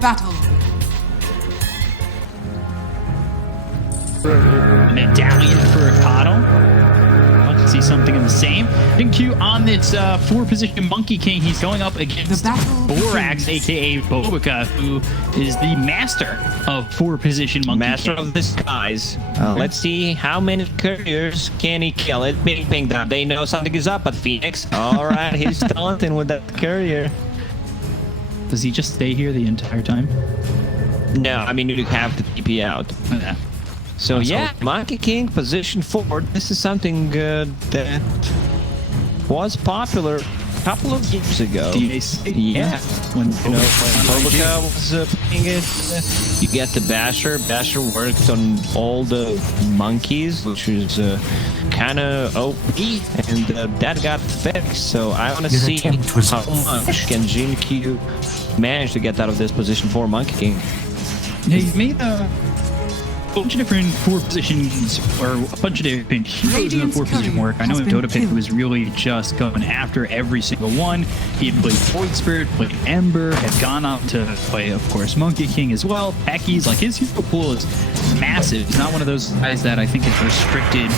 Battle. Medallion for a Coddle. I'll see something in the same. DQ on this 4-position Monkey King. He's going up against Borax, aka Bobica, who is the master of 4-position Monkey Master King. of the skies. Let's see how many couriers can he kill. It ping ping that they know something is up at Phoenix. All right, he's taunting with that courier. Does he just stay here the entire time? No, I mean you have to TP out. Yeah. So yeah, Monkey King position 4. This is something that was popular a couple of years ago. DPC. Yeah, When Bobica was playing it, you get the Basher. Basher worked on all the monkeys, which is kind of OP, and that got fixed. So I want to see how much can JinQ manage to get out of this position 4 Monkey King. Yeah, he's made a bunch of different 4-positions, or a bunch of different heroes in the 4-position work. I know in Dota2 was really just going after every single one. He had played Void Spirit, played Ember, had gone up to play, of course, Monkey King as well. Pecky's, like, his hero pool is massive. He's not one of those guys that I think is restricted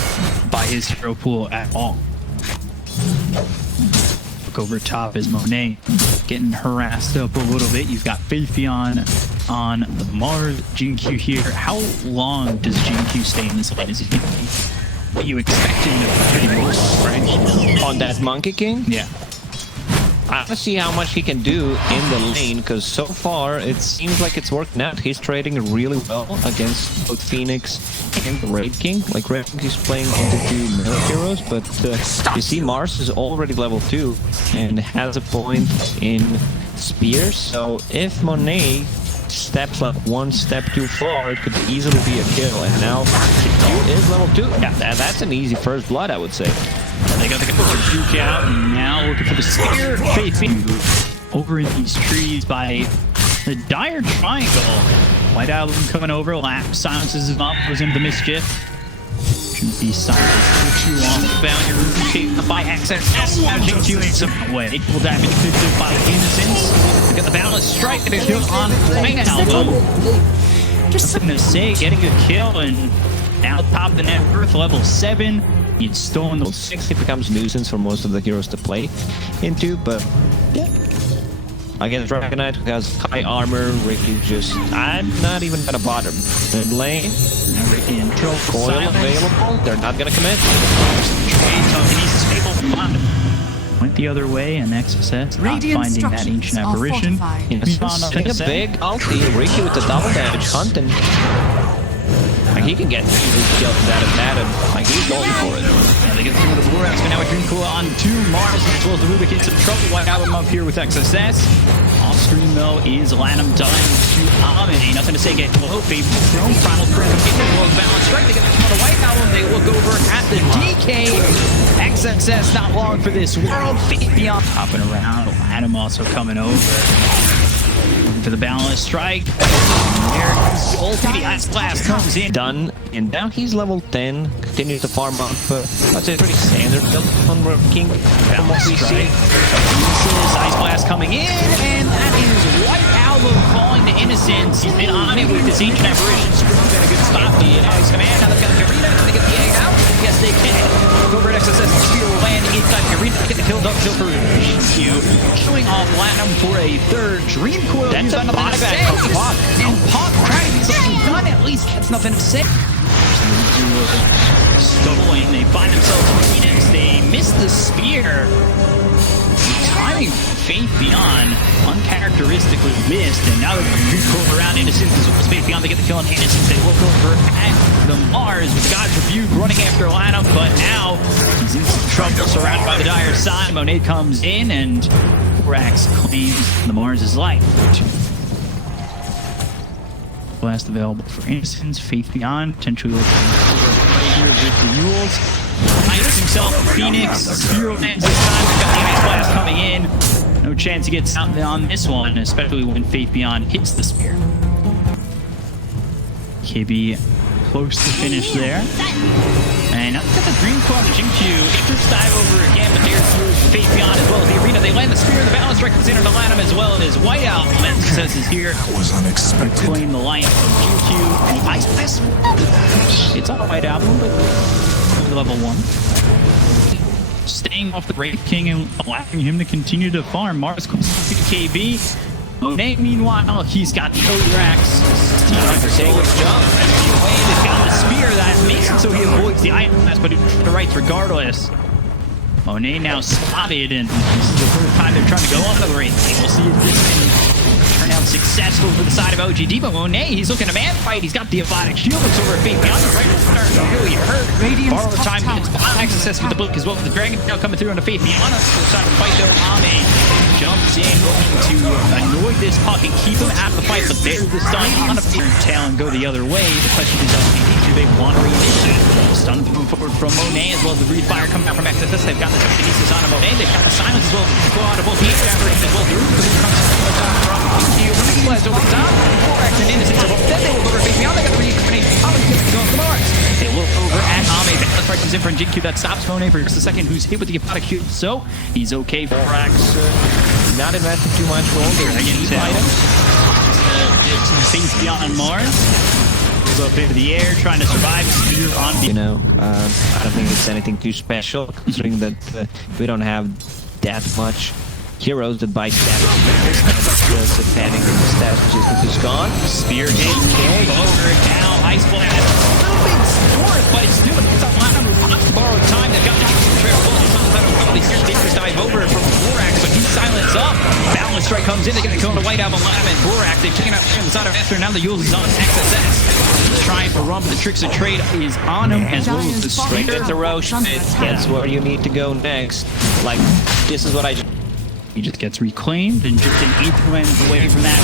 by his hero pool at all. Look over top is Monet getting harassed up a little bit. You've got Faithion on the Mars. JinQ here. How long does JinQ stay in this lane? Is he what you expect him to pretty much, right? On that Monkey King? Yeah. I want to see how much he can do in the lane, because so far it seems like it's working out. He's trading really well against both Phoenix and the Raid King. Like, Raid King is playing into 2 melee heroes, but you see Mars is already level 2 and has a point in Spear. So if Monet steps like 1 step too far, it could easily be a kill. And now JinQ is level 2. Yeah, that's an easy first blood, I would say. They got the juke out, and now looking for the spear. Faith over in these trees by the Dire Triangle. White Album coming over, Lap silences him up, goes into the mischief. Shouldn't be silent for too long. Found your root by access. Now JinQ in some way. Equal damage inflicted by Innocence. They got the balance strike and a kill on White Album. Just something to say, getting a kill, and now top of the net worth, level 7. He'd stolen those 6. It becomes nuisance for most of the heroes to play into, but yeah. Against Dragonite, who has high armor, Ricky just... I'm not even gonna bother. Mid lane, Ricky and Troll coil available, they're not gonna commit. Went the other way, and XSS not finding that ancient apparition. Take a big ulti, Ricky with the double damage, hunting. Like, he can get killed that at Madden. Like, he's going for it. Yeah, they get through the Borax, but now a Green Cool on to Mars, as well as the Rubik in some trouble. White Album up here with XSS. Off screen, though, is Lanham done to Omni. Nothing to say, get low. Baby thrown, final crit, get the low balance strike. They get the the White Album. They look over at the DK. XSS not long for this world. Faithion hopping around. Lanham also coming over. For the balance strike. There's ulti, Ice Blast comes in. Done, and now he's level 10. Continues to farm up. That's a pretty standard build on King. Balance strike. Ice Blast coming in, and that is White Album falling to Innocence. He's been on it with this ancient apparition. Screw's in a good spot. He's command. Now they've got Garita. Can they get the egg out? Yes, they can. Over at XSS, the spear will land inside Garita. Get the kill. Don't kill for JinQ. Showing off Platinum for a 3rd Dream Coil. That's a buyback from Pop. And Pop tried something done. At least that's nothing to say. Stumbling. They find themselves in Phoenix. They miss the spear. Timing Faithion uncharacteristically missed, and now they're going to recall around Innocence as well as Faithion. They get the kill on Innocence. They look over at the Mars with God's Rebuke running after Lanham, but now he's in some trouble surrounded by the Dire side. Monet comes in, and Borax claims the Mars' life. Blast available for Innocence. Faithion potentially looking over right here with the Mules. Finds himself Phoenix. Zero lands this time. We've got the Ice Blast coming in. No chance he gets out on this one, especially when Faithion hits the spear. KB close to finish there. And now look at the Dream Club Jinkyu. First dive over again, but there's Faith Beyond as well as the arena. They land the spear, the balance strike comes in to land him as well as Whiteout. Says is here. That was unexpected. Claim the life of Jinkyu. And the Ice Blast. It's on Whiteout, but level 1. Staying off the Great King and allowing him to continue to farm. Mars close to KB. Monet, meanwhile, he's got the Odrax. They've got the spear that makes it so he avoids the Iron Blast, but he the rights regardless. Monet now spotted, and this is the first time they're trying to go onto the Great King. We'll see if this can turn out successful for the side of OGD, but Monet, he's looking to man fight. He's got the Evotic Shield. Looks over at Faith Beyond. Right starting to really hurt. Borrow time gets access with the book as well. The Dragon now coming through on the Faith Beyond. Trying to fight though. Ame jumps in, looking to annoy this puck and keep him out of the fight, but there's the stun on a tail and go the other way. The question is, do they want to reinitiate? Stun moving forward from Monet as well as the Breathe Fire coming out from XSS. They've got the telekinesis on Monet. They've got the silence as well. Go out of both the as well. The Roof comes from Blast over the top. Forax and Innocence. Then they will go over Faith Beyond. They got the reincarnation. Going to Mars. They look over at Ame. The strike comes in from Jinkyu. That stops Monet for just a second, who's hit with the Evotic Shield. So he's okay. Forax not investing too much gold. They're cheap items. Faith Beyond Mars. Goes up into the air, trying to survive. On you know, I don't think it's anything too special, considering that we don't have that much heroes that buy status. Just depending on the status resistance is gone. Spear hit, over it now. Ice Blast. Big force, but it's doing it. It's on line with borrowed time. They've got Dangerous dive over from Borax, but he's silenced up. Balance strike comes in. They're going to go to Whiteout on Lam and Borax. They've taken out the side of Aster. Now the Yules is on XSS. He's trying to run, but the Tricks of Trade is on him as well as the straight Spear. into Roche. That's where you need to go next. Like, this is what I just... He just gets reclaimed and just an 8th win away from that.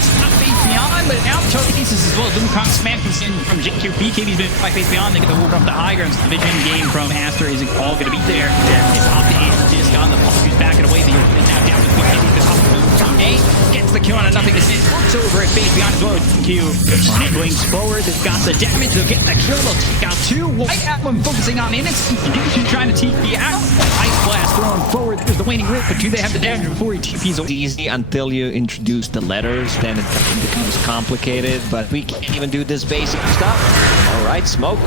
It's not Faith Beyond, but now the telekinesis as well. Doomkong smack comes in from Jinkyu. BKB's been by Faith Beyond. They get the walk off the high ground. The vision game from Aster isn't all going to be there. It's off the disc on the puck. Who's backing away. The is now down with BKB. The top of gets the kill on a nothing to say. It's over at Faith Beyond as well. Jinkyu wings forward. They've got the damage. They'll get the kill. They'll take out 2. Whiteout when focusing on Innocence. Jinkyu trying to TP out. Ice Blast thrown forward. There's the waning rip, but do they have the damage before he TPs? It's easy until you introduce the letters, then it becomes complicated, but we can't even do this basic stuff. Alright, smoke.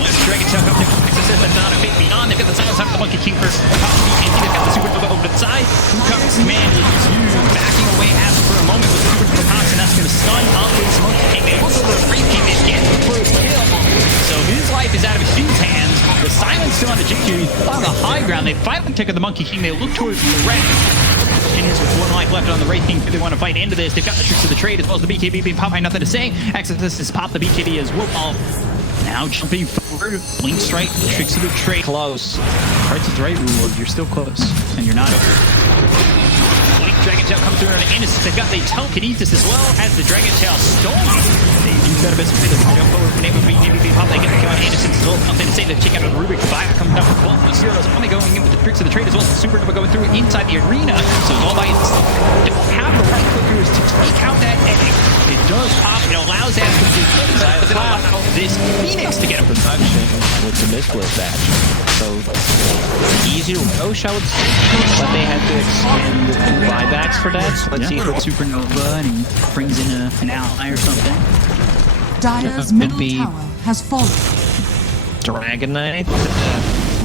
Let's Dragon Tail up to that's not a Faith Beyond. They've got the silence out of the Monkey King first. They've got the Super over to the side. Doomkong's man is used, backing away after for a moment with Super Duper and that's going to stun up his Monkey King. They also go to Free King. They get the first kill. So his life is out of his hands. The silence still on the Jinkyu. On the high ground, they finally take out the Monkey King. They look towards the red. With 1 life left on the Wraith King. They want to fight into this. They've got the Tricks of the Trade as well as the BKB being popped by nothing to say. XSS has popped the BKB as well. Now jumping forward. Blink Strike. Tricks of the Trade. Close. Hearts of the right reward. You're still close. And you're not over. Blink Dragon Tail comes through on an Innocence. They've got the telekinesis as well as the Dragon Tail stolen. They do better best to jump forward from able to BKB pop. They get the kill on Innocence as well. Nothing to say. They take out the Rubik. Fire comes down with both the zeros. Only going in with the Tricks of the Trade as well as the Super Duper going through inside the arena. So it's all by itself. Don't have the right clickers to take out that edge. It does pop. It allows Aster to do it allows this Phoenix to get a production with the Mistless badge. So easier Roche, I would say, but they had to extend the 2 buybacks for that. So let's see if it's Supernova and he brings in an ally or something. Dire's middle tower has fallen. Dragon Knight.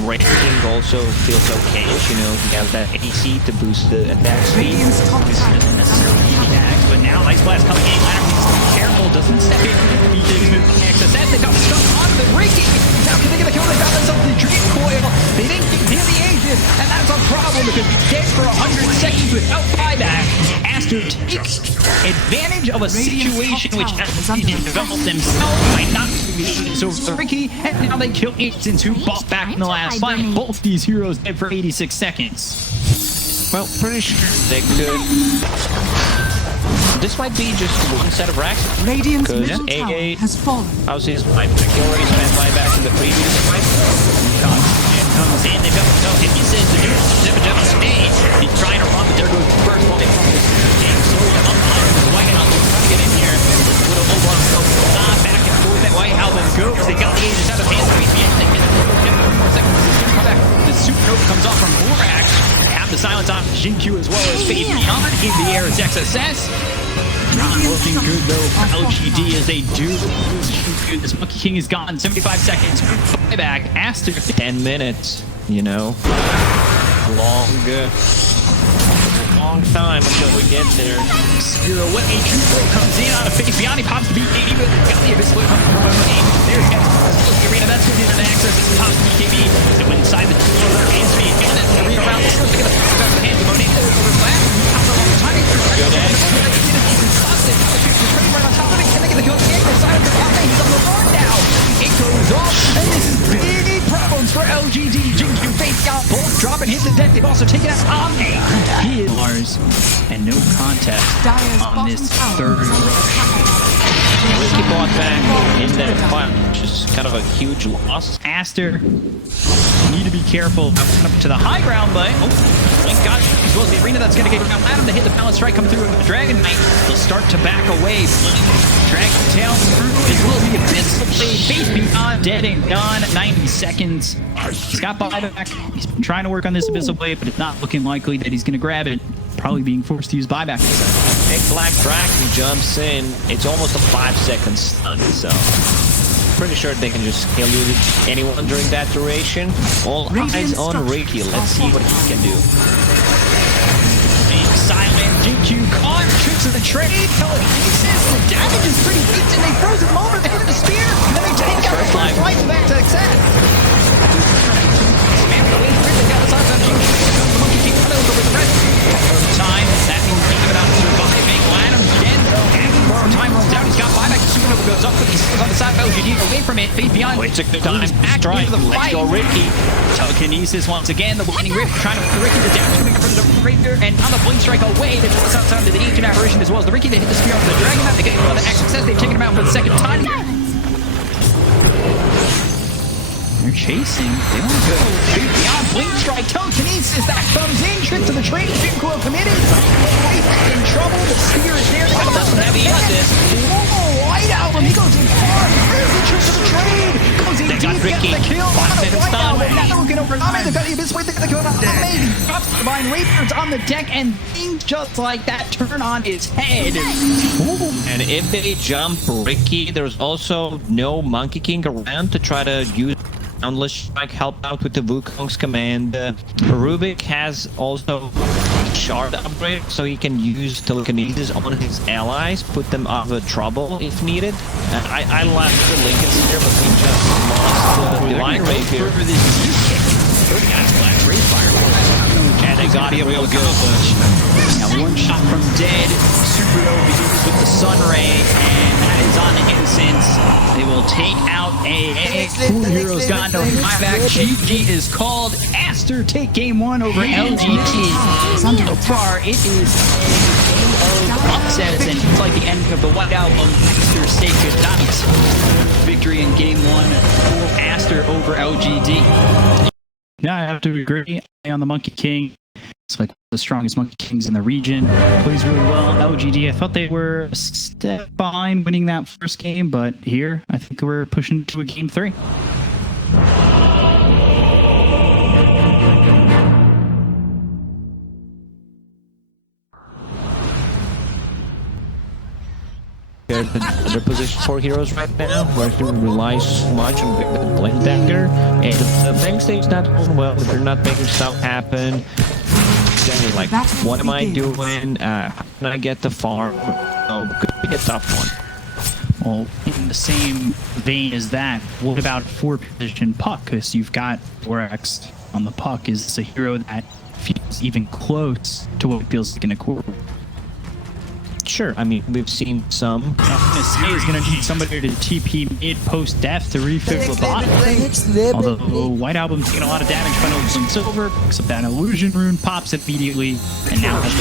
Wraith King also feels okay. You know, he has that AC to boost the attack speed. Radiant's top This tower doesn't necessarily need the axe, but now Ice Blast coming in. Ladder needs to be careful, doesn't step in. BJ's moving XSS. They got stuck on the Wraith. Now can they get the kill? They got themselves the Dream Coil. They didn't get near the Aegis, and that's a problem because he's dead for 100 seconds without buyback. Aster takes advantage of a situation which Aster didn't develop themselves by not so Ricky, and now they kill Instance who bought back in the last fight. Both these heroes dead for 86 seconds. Well, pretty sure they could. This might be just 1 set of racks. Radiant's middle tower has fallen. How's his pipe? He already spent buyback in the previous fight. Comes in, they've got themselves hit. He says the dude is on stage. He's trying to run, but there goes the first one from this game. So up behind him is White out. Trying to get in here. Little Obama back and forth finds XSS. Not looking good though for LGD as they do. This Monkey King is gone. 75 seconds. Buyback. Aster. 10 minutes, you know. Long time until we get there. Spear away. True comes in on a face. Beyond he pops the BKB, but got the Abyss Blade coming from there he gets the arena. That's going to be an access. This pops BKB. So inside the hand speed. And then the arena around. Still taking the hands of Monet over flat. Timing for good edge. Right on top of it. Can they get the kill? Side of the top. He's on the run now. It goes off. And this is big problems for LGD. Jinkyu face out. Both drop and hit the deck. They've also taken out Omni. He is Mars. And no contest on this third Ricky bought back in that fight, which is kind of a huge loss. Aster, need to be careful. Up to the high ground, but thank God, as well as the arena that's going to get around Adam to hit the balance strike, come through with the Dragon Knight. They'll start to back away. Dragon Tail through as well as the Abyss Blade. Face beyond, dead and gone. 90 seconds. He's got buyback. He's been trying to work on this Abyssal Blade, but it's not looking likely that he's going to grab it. Probably being forced to use buyback. Big Black Dragon jumps in. It's almost a 5-second stun, so pretty sure they can just kill anyone during that duration. All eyes on Ricky. Let's see what he can do. Silent DQ caught tricks of the trade. Telekinesis. The damage is pretty weak, and they froze him over. They hit the spear, and then they take out the first life back to Xen. They got the sides on you. The Monkey King over with the rest. Time. That means he's going to surviving. Lanham again. And time runs out. He's got buyback. Supernova goes up, but he's on the side of LGD. Away from it. Fade beyond. It's a good time to strike. Let's go, Ricky. Telekinesis once again. The Lightning Rift trying to put Ricky the down swing for the Raider, and on the Blink Strike away. They just outside to the Ancient Apparition as well as the Ricky. They hit the spear onto the Dragon Knight. They get another access. They've taken him out for the second time. They're chasing. They want to go beyond Blink Strike. Telekinesis that comes in. Trick to the trade. Jinko committed. In trouble. The spear is there. That's heavy assist. White Album. He goes in far. There's the trick to the trade. Goes in deep. Gets the kill. White Album. Now looking over. They've got the Abyss Blade. They're going to kill him. Maybe. Drops the Divine Rapiers on the deck, and things just like that turn on his head. And if they jump Ricky, there's also no Monkey King around to try to use Boundless Strike, help out with the Wukong's command. Rubik has also shard upgrade, so he can use telekinesis on his allies, put them out of trouble if needed. I like the Lincolns here, but we just lost the Divine Rapier. And they got him real good. Now one shot from dead. Supernova begins with the Sun Ray, and that is on Innocence. They will take out AA. Cool Heroes got no buyback. GG is called. Aster take game one over LGD. So far, it is a game of upsets, and it's like the end of the White Album. Aster say good night. Victory in game one for Aster over LGD. Yeah, I have to agree on the Monkey King. It's like the strongest Monkey Kings in the region. Plays really well. LGD, I thought they were a step behind winning that first game, but here, I think we're pushing to a game 3. The position for heroes right now, where he relies much on the Blink Dagger, and the bank stage's not going well. If they're not making stuff happen, then you're like, what am I doing? How can I get the farm? Oh, could be a tough one. Well, in the same vein as that, what about 4-position Puck? Because you've got Borax on the Puck. Is this a hero that feels even close to what it feels like in a core? Sure, I mean, we've seen some. Is going to need somebody to TP mid post-death to refill the bottom. Although White Album taking a lot of damage, Funnels and Silver, picks up that illusion rune, pops immediately, and now has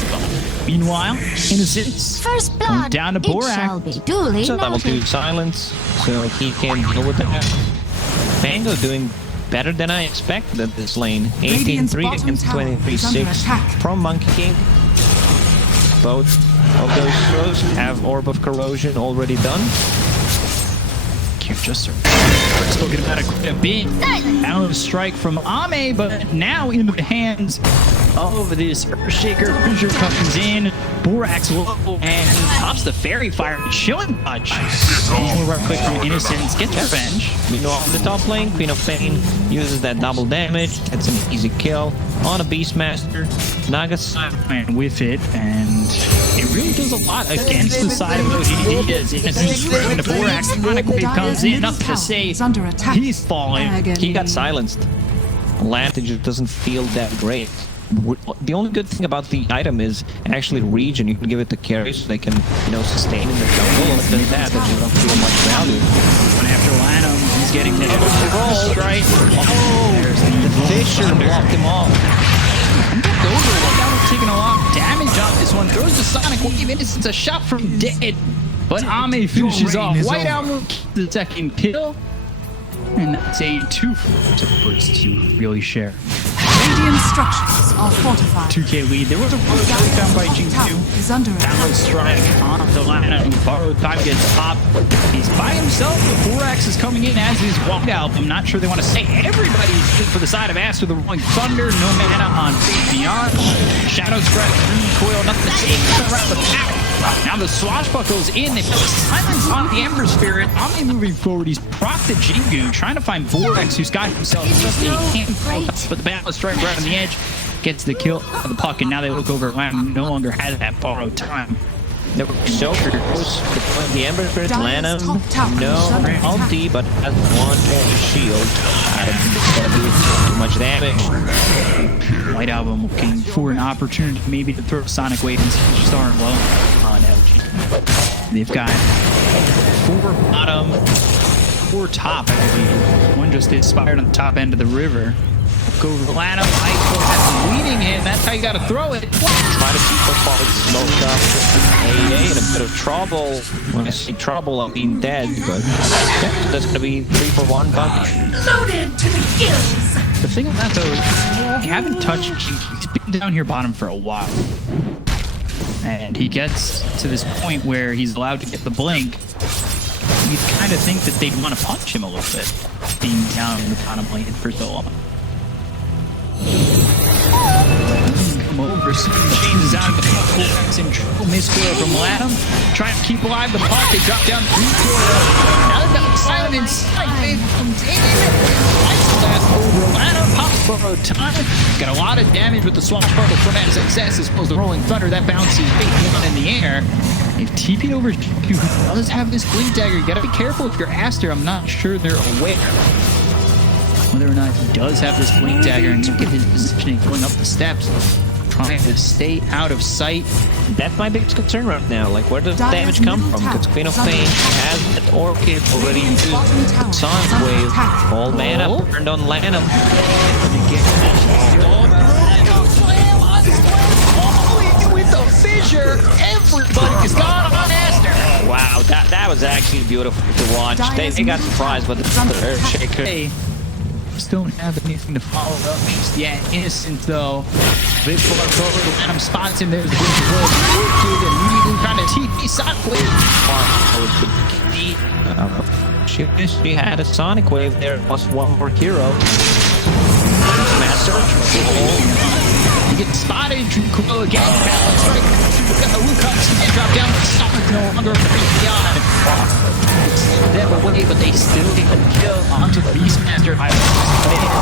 the bottom. Meanwhile, Innocence First blood, down to Borax. So level 2 silence, so he can deal with that. Fango doing better than I expected at this lane. 18-3 against 23-6 from Monkey King. Both of those heroes have Orb of Corrosion already done. Can't just spoken about it quite a bit. Now a strike from Ame, but now into the hands of this Earthshaker. Fissure comes in. Borax low and pops the Fairy Fire. Chilling touch. And we're right quick from Innocence. Gets revenge. Meanwhile, on the top lane, Queen of Pain uses that double damage. Gets an easy kill on a Beastmaster. Nagasaki And with it, and it really does a lot against the side of LGD as Innocence. And the Borax Sonic Wave comes in. Nothing to say. He's falling. He got silenced. Atlantic just doesn't feel that great. The only good thing about the item is actually regen. You can give it to carry so they can, you know, sustain in the jungle. Other than that, they don't feel much value. And after Lanham, he's getting the roll, right? Oh, there's the Fissure blocked him off. Dover taking a lot of damage on this one. Throws the Sonic Wave. Innocence a shot from dead. But Ame finishes off. White Album the second kill. And that's a 2 to first to really share. Radiant structures are fortified. 2K lead. There was a road down by G2. Downward strike on the line. Borrowed time gets popped. He's by himself. The Borax is coming in as is White Album. I'm not sure they want to say everybody's good for the side of Aster. The Rolling Thunder. No mana on Fate Beyond. Shadow Strike. Coil. Nothing to take. Around the pack. Now the Swashbuckle's in. They put silence on the Ember Spirit. Omni moving forward. He's proc the Jingu, trying to find Borax, who's got himself just a handful. But the Balance Strike right on the edge gets the kill of the puck, and now they look over. Lamb no longer has that borrowed time. They were so close to the Ember Spirit. Lanham, no ulti, but has one shield. It's gonna be too much damage. White Album looking for an opportunity maybe to throw Sonic Wave and Star low on LG. They've got 4 bottom, 4 top, I believe. One just expired on the top end of the river. Go over Lanham, leading him. That's how you got to throw it. Try to keep the fight slowed up. AA in a bit of trouble. When I say trouble, I mean dead, but yeah, that's going to be 3 for 1 bunch. Loaded to the gills. The thing about that, though, you haven't touched Jinky. He's been down here bottom for a while. And he gets to this point where he's allowed to get the blink. You'd kind of think that they'd want to punch him a little bit, being down in the bottom lane for so long. Come over, James is out of the puck. Borax in trouble. Miscoil from Lanham. Trying to keep alive the puck. They drop down 3 coil. Now they've got silent inside. They comes in. Last over Lanham. Pops borrowed time. Got a lot of damage with the Swashbuckle from that success as opposed to Rolling Thunder. That bounces one in the air. They've TP'd over who does have this Blink Dagger. You gotta be careful if you're Aster. I'm not sure they're aware whether or not he does have this Blink Dagger and get his positioning going up the steps, trying to stay out of sight. That's my biggest concern right now. Like, where does the damage come from? Because Queen of Pain has that Orchid already used Sonic Wave. All mana burned on Lanham. With the fissure, everybody is gone on Aster. Wow, that was actually beautiful to watch. They got surprised with the Earthshaker. Hey. Don't have anything to follow up just yet. Innocent though. Big forward, Lanham spots him. There's the Blink immediately trying to TP Sonic Wave. She had a Sonic Wave there, plus 1 more hero. Master. You get spotted. Cool again. Balance right. Lucas drop down. Sonic no longer beyond. Step away, but they still get the kill onto the Beastmaster.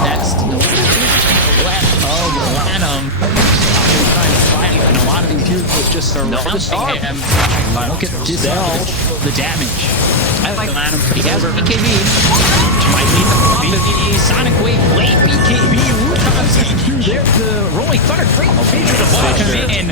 That's no left of Lanham. Trying to fight, and a lot of these heroes just surrounding him. Look at the damage. I like Lanham. He has a BKB. Might need the Sonic Wave late BKB. There's the Rolling Thunder. Great feature to come in.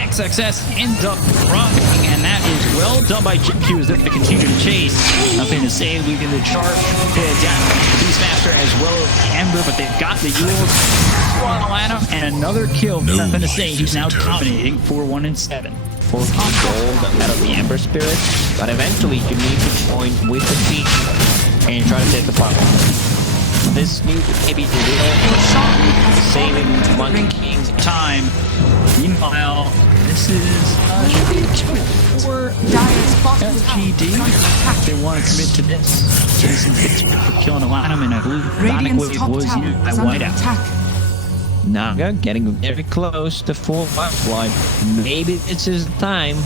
XXS ends up dropping, and that is well done by GQ as they continue to chase. Nothing to say, leading the charge. Down the Beastmaster as well as Ember, but they've got the Yules on Lanham, and another kill. Nothing to say, he's now dominating 4-1 and 7. 4 gold out of the Ember Spirit, but eventually you need to join with the team and try to take the platform. This new maybe saving Monkey King's time. Meanwhile, this is for LGD. They want to commit to this. Jason Pittsburgh for killing Lanham, and I believe Sonic Wave was used by Whiteout. Naga getting very close to full lifeline. Maybe this is the time.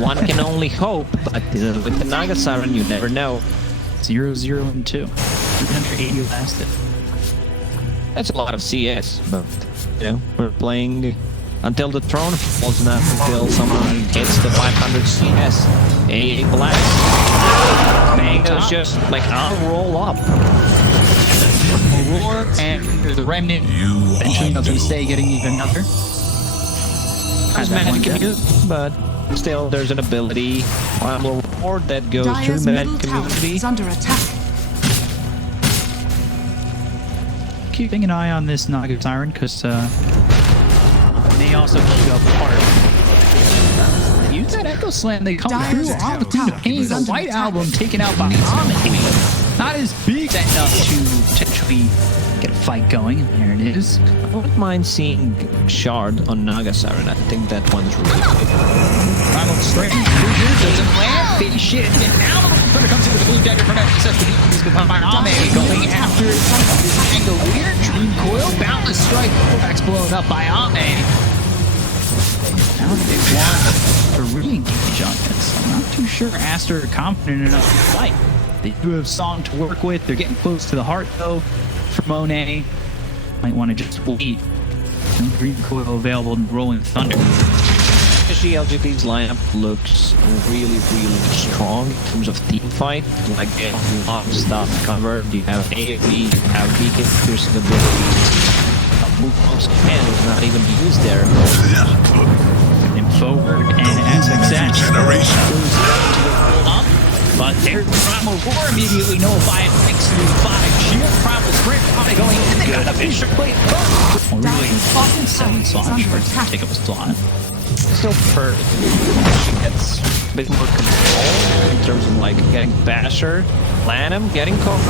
One can only hope, but with the Naga Siren, you never know. 0-0 and 2. 380 lasted. That's a lot of CS, but you know, we're playing until the throne falls, not until someone hits the 500 CS. A blast. Mango's just like, I'll roll up. Roar, and there's the remnant. Eventually, not going to stay getting even another. There's magic immune, but still, there's an ability. One reward that goes Dire's through middle magic tower community. is under attack. Keeping an eye on this Naga Siren, because they also keep up hard. Use that Echo Slam, they come Dire's through on the tower pain. is The under White attack. Album taken out by Amity. Not as big enough to potentially get a fight going. And there it is. I wouldn't mind seeing Shard on Naga Siren. I think that one's really good. Ronald Strange doesn't land. Big shit. And now the Thunder comes in with the blue dagger from access to the He's been by Ame going after this Chandelier. Dream Coil. Boundless Strike. Kovacs blown up by Ame. Now they want to really engage on this. I'm not too sure Aster are confident enough to fight. They do have Song to work with. They're getting close to the heart, though, for Monet. Might want to just wait. No Green Coil available in Rolling Thunder. Especially LGD's lineup looks really, really strong in terms of team fight. Like, they have a lot of stuff covered. You have AoE, you have Beacon, piercing ability. Wukong's command is not even used there. And forward, and SXS goes to the full up. But there's the Primal Roar immediately nullified thanks to 5 shield. Primal Sprint probably going in. They got a Fisher Plate. Oh, really? 7 slots. Short take up a slot. Still prefer she gets a bit more control in terms of like getting Basher, Lanham, getting caught.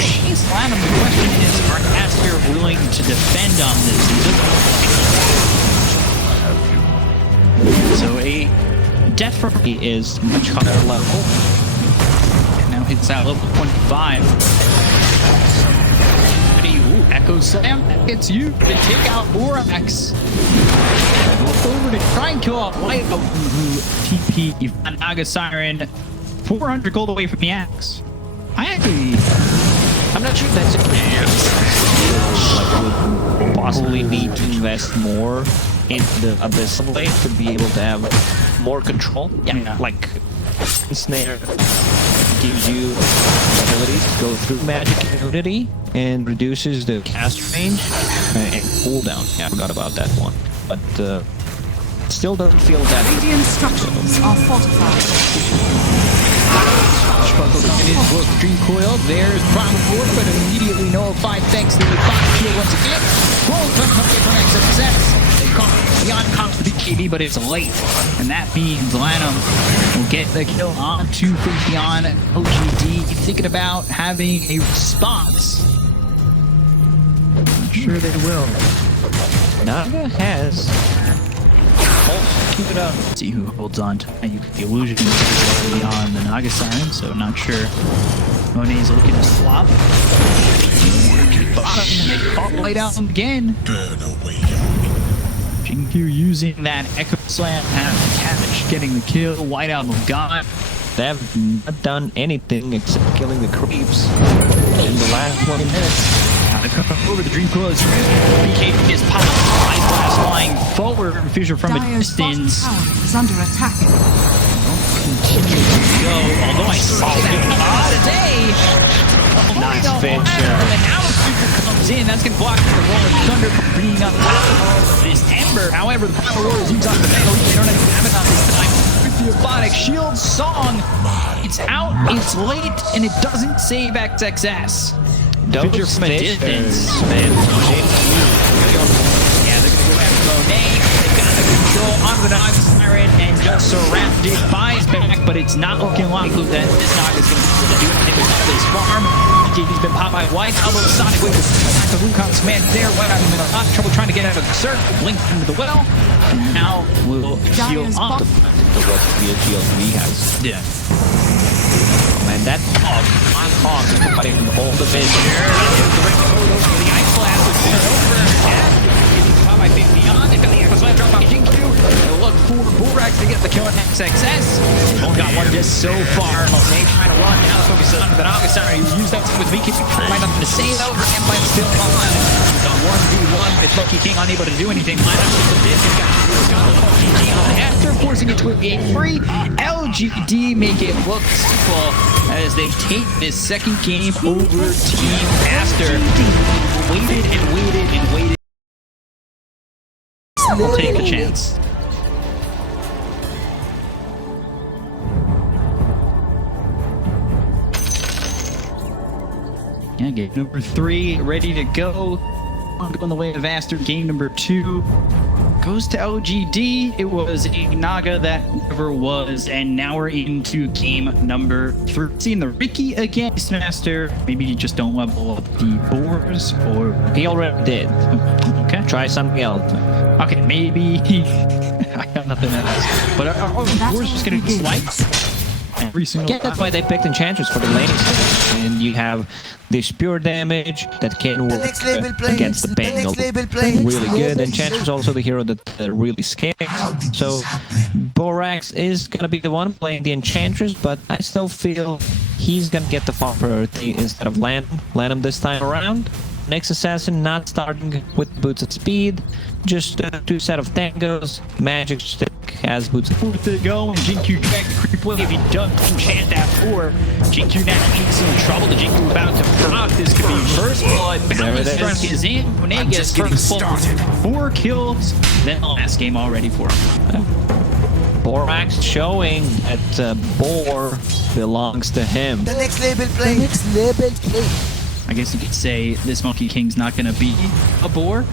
She's Lanham. The question is, are Aster willing to defend on this? So a definitely is much higher level. And now hits out level 25. Ooh, Echo Slam gets you to take out Borax. Look over to try and kill off White Album, who TP Naga Siren 400 gold away from the axe. I'm not sure that's a would possibly need to invest more in the Abyssal Blade to be able to have more control. Yeah, like Snare gives you abilities to go through magic immunity and reduces the cast range and cooldown. Yeah, I forgot about that one. But still doesn't feel that Radiant structures are fortified. Struggle coming in towards Dream Coil. There's Primal Roar, but immediately nullified thanks to the 5 shield once again. Rolling from XXX. They caught beyond cops the BKB, but it's late. And that means Lanham will get the kill on to Beyond LGD. Thinking about having a response. Not sure they will. Naga has. Keep it up. See who holds on to the illusion beyond the Naga Siren, so not sure. Monet's looking to swap. Bottom, they caught White Album again. Jinkyu using that Echo Slam, Cabbage getting the kill. White Album gone. They have not done anything except killing the creeps in the last 20 minutes. Over the Dream Coil is BKB is popped. Ice Blast flying forward. Fissure from a Dire's bottom distance. tower is under attack. Continue to go. Although I saw that today. Nice Fissure. And now the Super comes in. That's going to block the Rolling Thunder from bringing up top of this Ember. However, the Primal Roar is used on the melee. They don't have it on this time. With the Aphotic Shield Song. It's out, it's late, and it doesn't save XXS. Fissure from a distance. Man, yeah, they're going to go after Monet. They've got the control on the Naga Siren and just surrounded by his back, but it's not looking likely that this Naga is going to be able to do anything with this farm. He's been popped by White Album. Sonic Wave was back to Wukong's command there. White Album in a lot of trouble trying to get out of the circle. Blinked into the well. And now we'll heal up. the what the GLV has. Yeah. Man, that hog is providing all the vision. The Ice Blast is over. slam drop by Jinkyu. They'll look for Borax to get the kill on XXS. Only got one just so far. Monet trying to run. Now focus on the August. You use that with Viki. Might not to say though. Empire still on. He's on 1v1 with Lucky King unable to do anything. Line up with the bit. He's got LGD on Aster, forcing it to a game free. LGD make it look simple as they take this second game over Team Aster. Waited and waited and waited. We'll take the chance. Yeah, game number 3 ready to go. On the way of Aster. Game number 2 goes to LGD. It was a Naga that never was, and now we're into game number 3. Seeing the Ricky again. Master, maybe you just don't level up the boars, or He already did. okay. Try something else. Okay, maybe I got nothing else. But are boars just gonna swipe every single Yeah, that's why they picked Enchantress for the laning stage. And you have this pure damage that can work against the Bengal really good. Enchantress is also the hero that really scares. So Borax is gonna be the one playing the Enchantress, but I still feel he's gonna get the farm priority instead of Lanham this time around. Next assassin not starting with boots at speed, just 2 set of tangos. Magic stick has boots at Fourth to go, and Jinkyu back to creep wave. If he doesn't enchant that 4, Jinkyu now in some trouble. The Jinkyu about to proc. This could be first blood. Boundless Strength is in. Monet gets first full 4 kills. Then last game already for him. Borax showing that Boar belongs to him. The next label play. I guess you could say this Monkey King's not going to be a boar.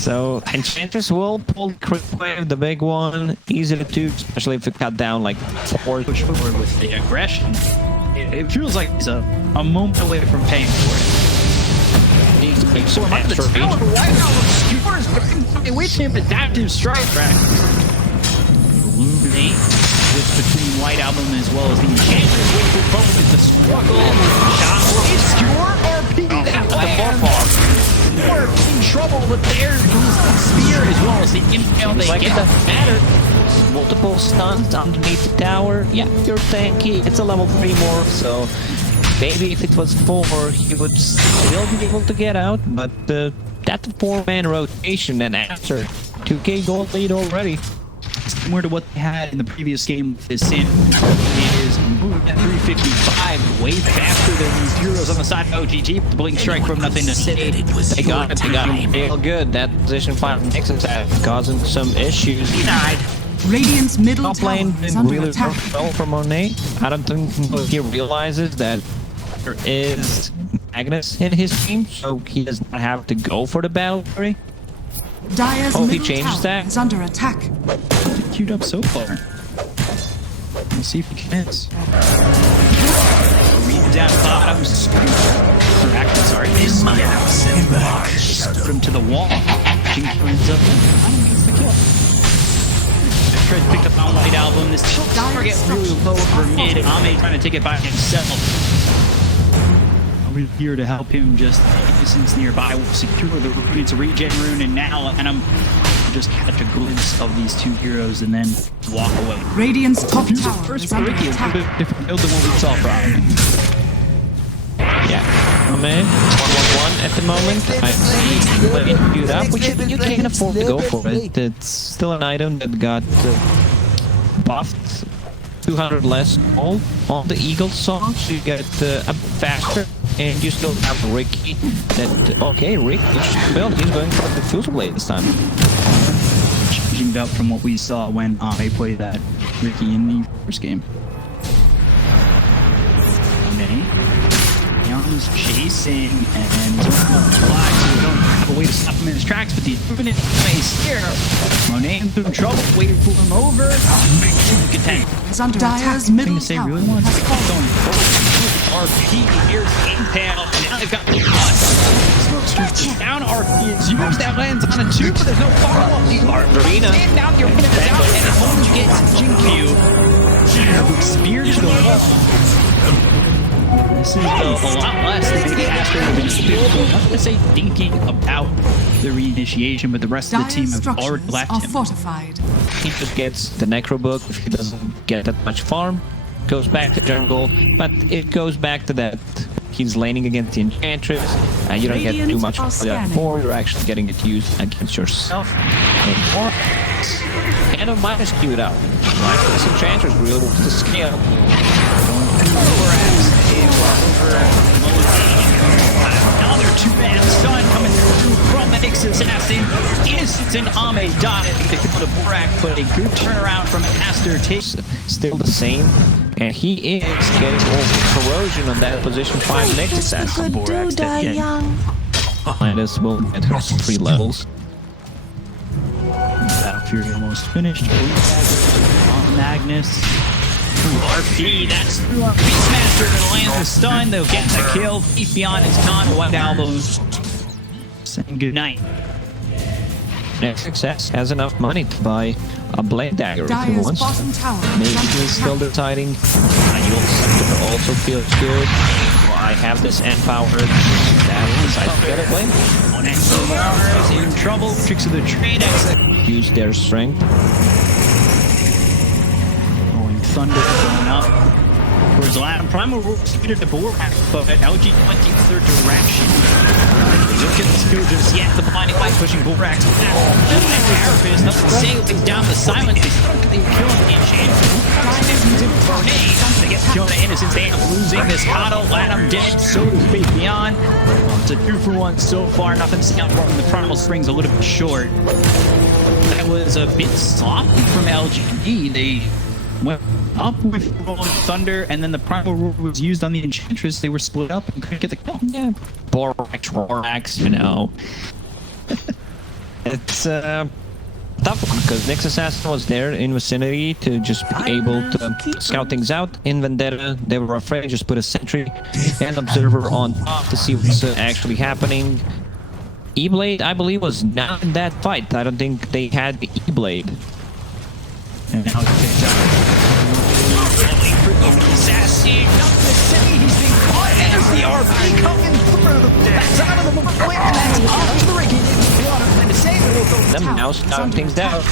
So Enchantress will pull Crit Wave, the big one, easy to do, especially if you cut down like 4. Push forward with the aggression. It feels like he's a moment away from paying for it. Needs to make some The extra tower, reach. why not skewers, but with him adaptive strike track. Illuminate with between White Album as well as the Enchantress with the both is the struggle. Shot will skewer RP that The land. Morphar. We're in trouble, but there goes the spear as well as the impale they Like it get. doesn't matter. Multiple stuns underneath the tower. Yeah, you're tanky. It's a level 3 morph, so maybe if it was 4, he would still be able to get out. But that's a 4-man rotation, and after 2k gold lead already. Similar to what they had in the previous game with this Sin. It is moving at 355, way faster than these heroes on the side of OGG. The Blink Strike from nothing to say. They got it real good. That position 5 Nexus have causing some issues. Died. Radiant's middle Top tower lane is did under really attack. well for Monet. I don't think he realizes that there is Magnus in his team, so he does not have to go for the battle. Dire's Oh, he middle changed tower that? is under attack. Queued up so far. We'll see if he commits. Read down bottom. Sorry. Is my house in back. Put him to the wall. Jinkyu ends up. Gets the kill. Tried to pick up on White Album. This target really low for mid. Ame trying to take it by himself. We're here to help him just distance nearby. We'll secure the rune. It's a regen rune, and now just catch a glimpse of these 2 heroes and then walk away. Radiant's top Use it tower first is for under Ricky, a little attack. bit different build than what we saw from. Yeah. Oh man, 1-1-1 at the moment. I see it queued up, which you can afford to go for it. It's still an item that got buffed. 200 less gold on the Eagle song, so you get a faster, and you still have Ricky. That okay, Rick, build. He's going for the Fusel Blade this time. Changing up from what we saw when Ame played that Ricky in the first game. Young's chasing and flag, so we don't have a way to stop him in his tracks, but the infinite face here. Monet in through trouble, waiting for him over. Make sure you can tank. Is under Dire's attack. Middle to say tower really wants has to fallen. going forward. RP, here's Impale, and now they've got the cut. Smoke streaks down, RP is used, that lands on a 2, but there's no follow-up. The Arena. stand down, your minute is out, and it only gets Jinkyu. Spear to the wall. This is a lot less than maybe Aster would have been able to. I'm not going to say thinking about the reinitiation, but the rest of the team Dire's have already structures left are him. fortified. He just gets the Necro Book if he doesn't get that much farm. Goes back to jungle, but it goes back to that. He's laning against the Enchantress, and you don't get too much for that before. You're actually getting it used against yourself. And a minus queued out. Like this Enchantress really wants to scale. Another two-man stun coming through from the Nyx Assassin. Innocence and Ame died to kill the Borak, but a good turnaround from Aster takes. Still the same, and he is getting over corrosion on that position 5 Nyx Assassin. Good dude, young. Minus will get her 3 levels. Battle Fury almost finished. Magnus. RP, that's through our Beastmaster to land the stun. They'll get the kill. Beyond is gone. White Album saying goodnight. Next success has enough money to buy a Blade Dagger if he Dire's wants. bottom tower. Maybe he's still deciding. You'll Scepter also feels good. Well, I have this N-Power. That is, I get it, Blade. One Mars in trouble. Tricks of the trade exit. Use their strength. Thunder going up towards Latin. Primal Roar speeded to Borak, but LG went the other direction. Don't get the skill just yet. The blinding light pushing Borak to that. Carapace, nothing to say. Things down the silence. They start killing the Enchantress. They get Jonah Innocence. They end up losing this Otto. Latin dead. So does Faith Beyond. It's a 2-for-1 so far. Nothing to see out from the Primal Springs a little bit short. That was a bit sloppy from LGD. They went up with Rolling Thunder, and then the Primal Roar was used on the Enchantress. They were split up and couldn't get the kill. Yeah. Borax, you know. It's tough because Nyx Assassin was there in vicinity to just be able to scout things out. In Vendetta, they were afraid, just put a sentry and observer on top to see what's actually happening. E-Blade, I believe, was not in that fight. I don't think they had the E-Blade. And now it's picked up. Assassin, nothing to say. He's been caught. There's the RP coming through. That's out of the point. That's off to the Ricky. Nothing to say. Them now scouting things down.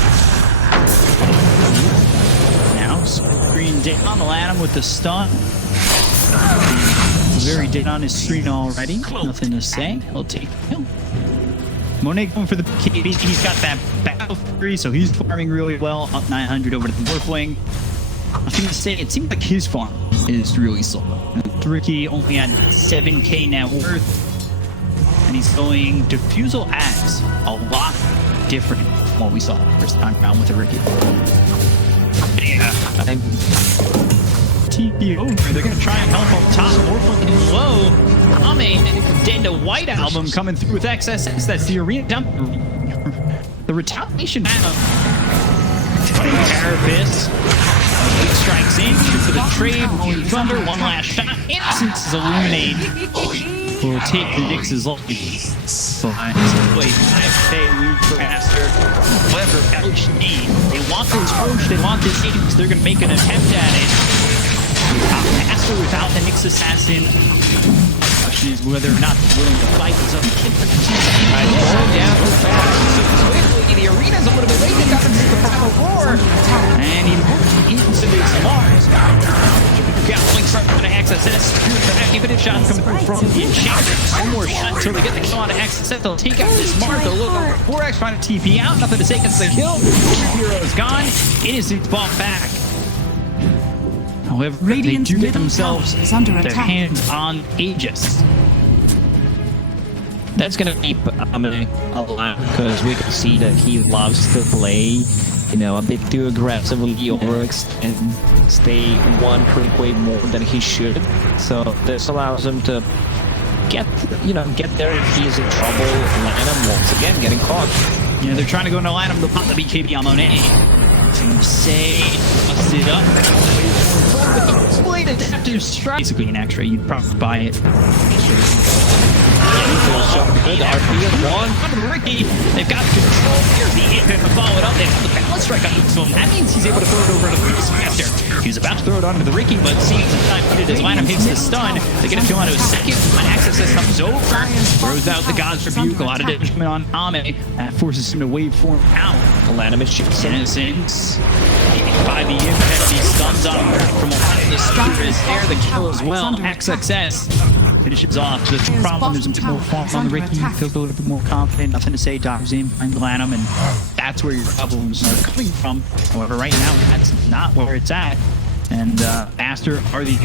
Now, screen down. Latham with the stun. Very dead on his screen already. Nothing to say. He'll take the kill. Monet going for the KD. He's got that Battle Fury, so he's farming really well. Up 900 over to the Morphling. Nothing to say. It seems like his farm is really slow. Ricky only had 7k net worth. And he's going Diffusal Axe. A lot different from what we saw the first time around with the Ricky. Yeah. TP over. They're going to try and help up top. Morphling is low. Ame dead to White Album coming through with XSS. That's the arena dump. The retaliation battle. Carapace. Strikes in. For the trade. Rolling Thunder. One last shot. Innocence is illuminated. Will take the Nyx's lucky. So I play 5k lead for Aster. However, LGD, they want this push. They want this Ace. They're going to make an attempt at it. Aster without the Nyx Assassin. Question is whether or not they're willing to fight this other kid. Yeah, the arena's a little bit late. They got into the Primal Roar. And he moved into this Mars. Got links right to XSS. Even if shots coming through from the Enchantress. One more shot until they get the kill on XSS. They'll take out this Mars. They'll look over 4x trying to TP out. Nothing to say against the kill. Hero's gone. Innocence bought back. However, Radiant's they do get middle themselves tower is under their attack. hands on Aegis. That's gonna keep Ame alive because we can see that he loves to play, you know, a bit too aggressively overextend, stay one click way more than he should. So this allows him to get there if he's in trouble. Lanham once again getting caught. Yeah, they're trying to go into Lanham to pop the BKB on Monet. Say, bust it up. Blade adaptive strike. Basically an extra, you'd probably buy it. Good RP is one. Ricky, they've got control here. The hit followed up. they have the balance strike on so that means he's able to throw it over to the Aster. He was about to throw it onto the Ricky, but seeing some time needed as LGD hits the stun, they get a kill onto a second. When access comes over, throws out the God's Rebuke, a lot of damage coming on Ame. That forces him to waveform out. LGD shoots in. Innocence. By the impact, these stuns on from the spear is there. The kill as well. Max success. Finishes off. The problem is a bit more farm on the Ricky. Feels a little bit more confident. Nothing to say. Dives in behind LGD, and that's where your problems are coming from. However, right now, that's not where it's at. And Aster are the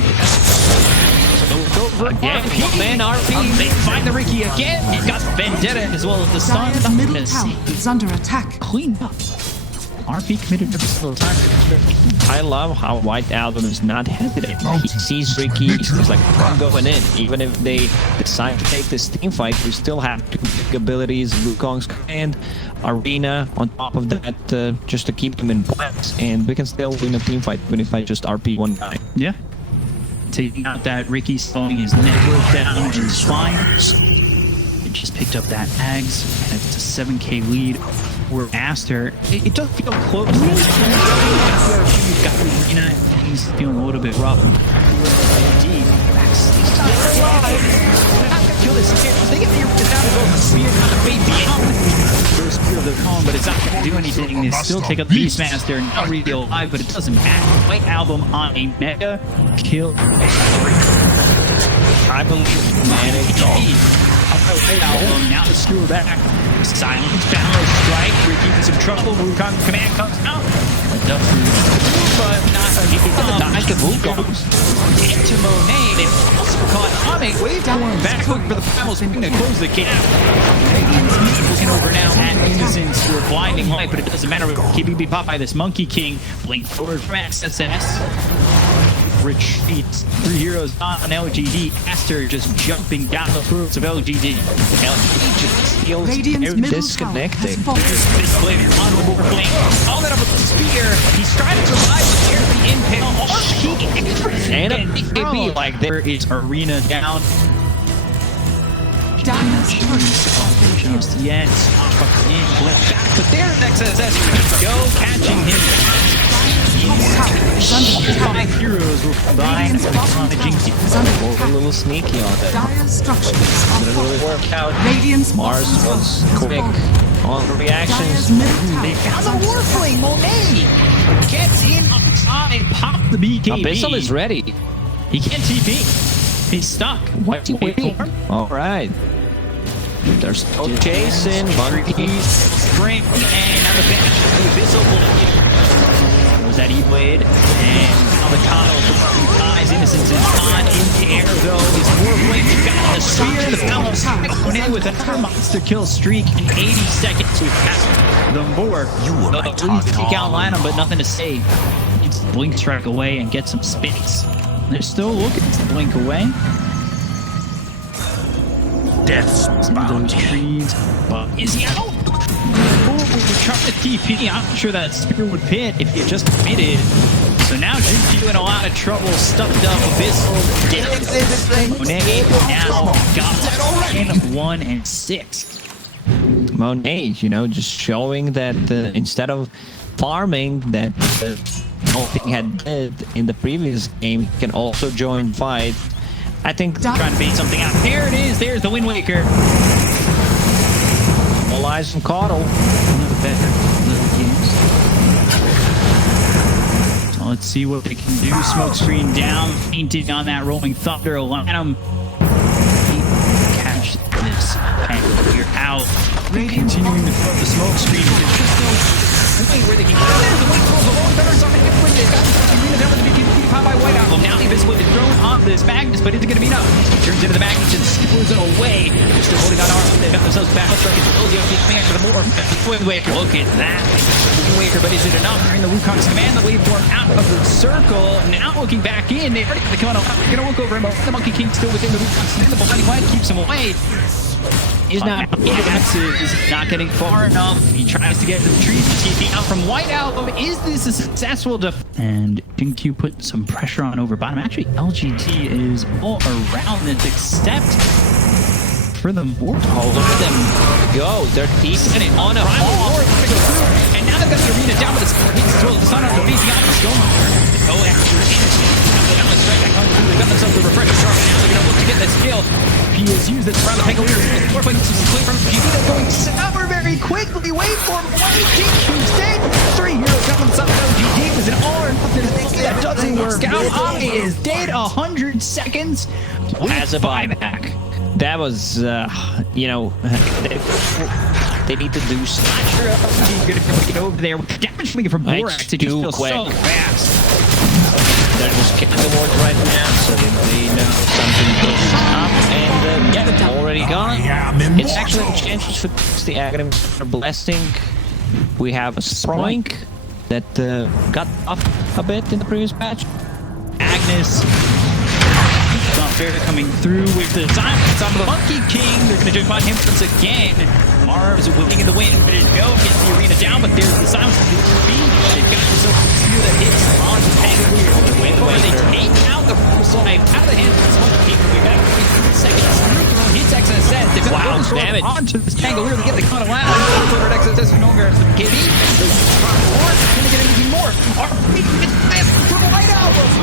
again. Man, RP. They find the Ricky again. He's got Vendetta as well as the stun. Dire's middle tower is under attack. Clean up. RP committed every single time. I love how White Album is not hesitant. He sees Ricky, he's like, I'm going in. Even if they decide to take this team fight, we still have two big abilities, Wukong's Command, Arena on top of that, just to keep them in place. And we can still win a team fight even if I just RP one guy. Yeah. Taking out that Ricky, slowing his network down, which is fine. It just picked up that Ags, and it's a 7k lead. We're Aster. It does feel close. You've got Arena. He's feeling a little bit rough. LGD. They're not gonna kill this. They get here without a goal. Spear kind of fade beyond the first spear of the cone, but it's not gonna do anything. They still take up Beastmaster and not really alive, but it doesn't matter. White Album on a mega kill. I believe managed. White Album now to skewer back. Silence, balance, strike. Ricky in some trouble. Wukong command comes out. But not the Wukong. Into Monet. They also caught Ame. Waveform back hook for the primal spring to close the gap. Radiant's looking over now at Innocence for a blinding light, but it doesn't matter. Keeping be popped by this Monkey King. Blink forward from SSS. Retreats. 3 heroes on LGD. Aster just jumping down the throats of LGD. LGD just feels disconnected. This blade on the board flame. All that up with the spear. He's trying to survive the air. The impale. And a BKB. Like there is Arena down. Just yet. But there's XSS. Go catching him. 5 heroes will combine on the Jinky. A little sneaky on that. Dire structures are Didn't really work out. Radiant's Mars was quick on the reactions. They found the Warflame. Monet gets in on time. Pop the BKB. Abyssal is ready. He can't TP. He's stuck. What's he waiting for? All right. There's no chasing. Monkeys. Spring. And now the bench. The Abyssal. That E-Blade, and now the Kano ties Innocence is on in the air, though. He's more blades. Got the spear, the balance. Monet with another monster kill streak in 80 seconds. We've passed the board. The please take out Lanham, but nothing to say. Needs to blink strike away and get some space. They're still looking to blink away. Death's bound. Those trees, but is he out? We're trying to TP. I'm not sure that spear would pit if he had just committed. So now Jinky in a lot of trouble. Stuffed up Abyssal. Monet now got in 1 and 6. Monet, you know, just showing that instead of farming that the whole thing had did in the previous game, he can also join fight. I think trying to bait something out. There it is. There's the Wind Waker. Elias and Caudle. One of the better little games. So let's see what they can do. Smoke screen down. Painting on that Rolling Thunder. Let him catch this. And we're out. Continuing to throw the smoke screen. Where they can get there. The Wind throws the Rolling Thunder. Something different. They've got the down with the BKB powered by White Album. Now the Abyssal is thrown on this Magnus, but is it going to be enough? He turns into the Magnus and screws it away. They're still holding on arms. They've got themselves back. Let's try to get the command for the more. Wind Waker. Look at that. Wind Waker, but is it enough? They're in the Wukong's command. The waveform out of the circle. Now looking back in. They've already got the command. They're going to look over him. The Monkey King still within the Wukong's command. The Blinding Light keeps him away. He's not getting far enough. He tries to get to the trees. TP out from White Album. Is this a successful and Jinky put some pressure on over bottom. Actually, LGD is all around this except for the Mortal. Oh, look at them go. They're decent on a hole. And now they've got the just use this around the Pangolier. We're playing some play from GD. They're going sour very quickly. Wait for him. Who's dead? 3 heroes coming from LGD was an R. That doesn't work. Scout is dead. 100 seconds. As a buyback. That was, you know, they need to do Sure, he's going to get over there. Damage from Borax. It just feels so fast. They're just kicking the ward right now, so they know something is up, and yeah, already gone. It's actually a chance for the AGHANIM'S blessing. We have a Sproink that got up a bit in the previous patch. Agnes. Fair coming through with the silence on the Monkey King. They're going to find him once again. Mars winning in the wind, ready to go. Gets the arena down, but there's the silence of the beach. They've got themselves a spear that hits on the Pangolier. They take out the first life out of the hands of this Monkey King. We'll be back in 3 seconds. Hits excess set. They've got damage onto this Pangolier to get the con of land. Third excess no longer has the KD. They're going to get anything more. Our beat gets fast for the White Album.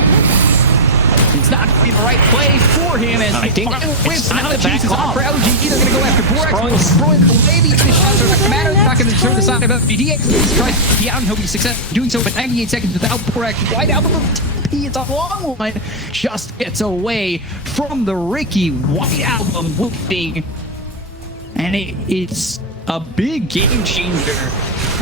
It's not going to be the right play for him as the final whips. Now the chance is on for LGD. They're going to go after Borax. Throwing away the shots are not going to matter. They're not going to turn the side of LGD. He's trying to be out and he'll be successful doing so, but 98 seconds without Borax. White Album TP, it's a long one. Just gets away from the Ricky White Album whipping. And it's a big game changer.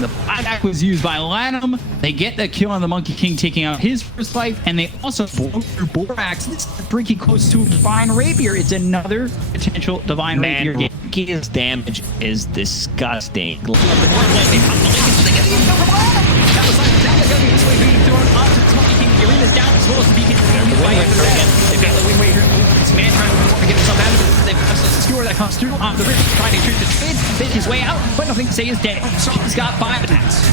The buyback was used by LANM. They get the kill on the Monkey King, taking out his first life, and they also blow through Borax. This is pretty close to a Divine Rapier. It's another potential Divine Rapier game. His damage is disgusting. Skewer that comes through on the ridge, trying to shoot the trade, fit his way out, but nothing to say is dead. He's got 5 attacks.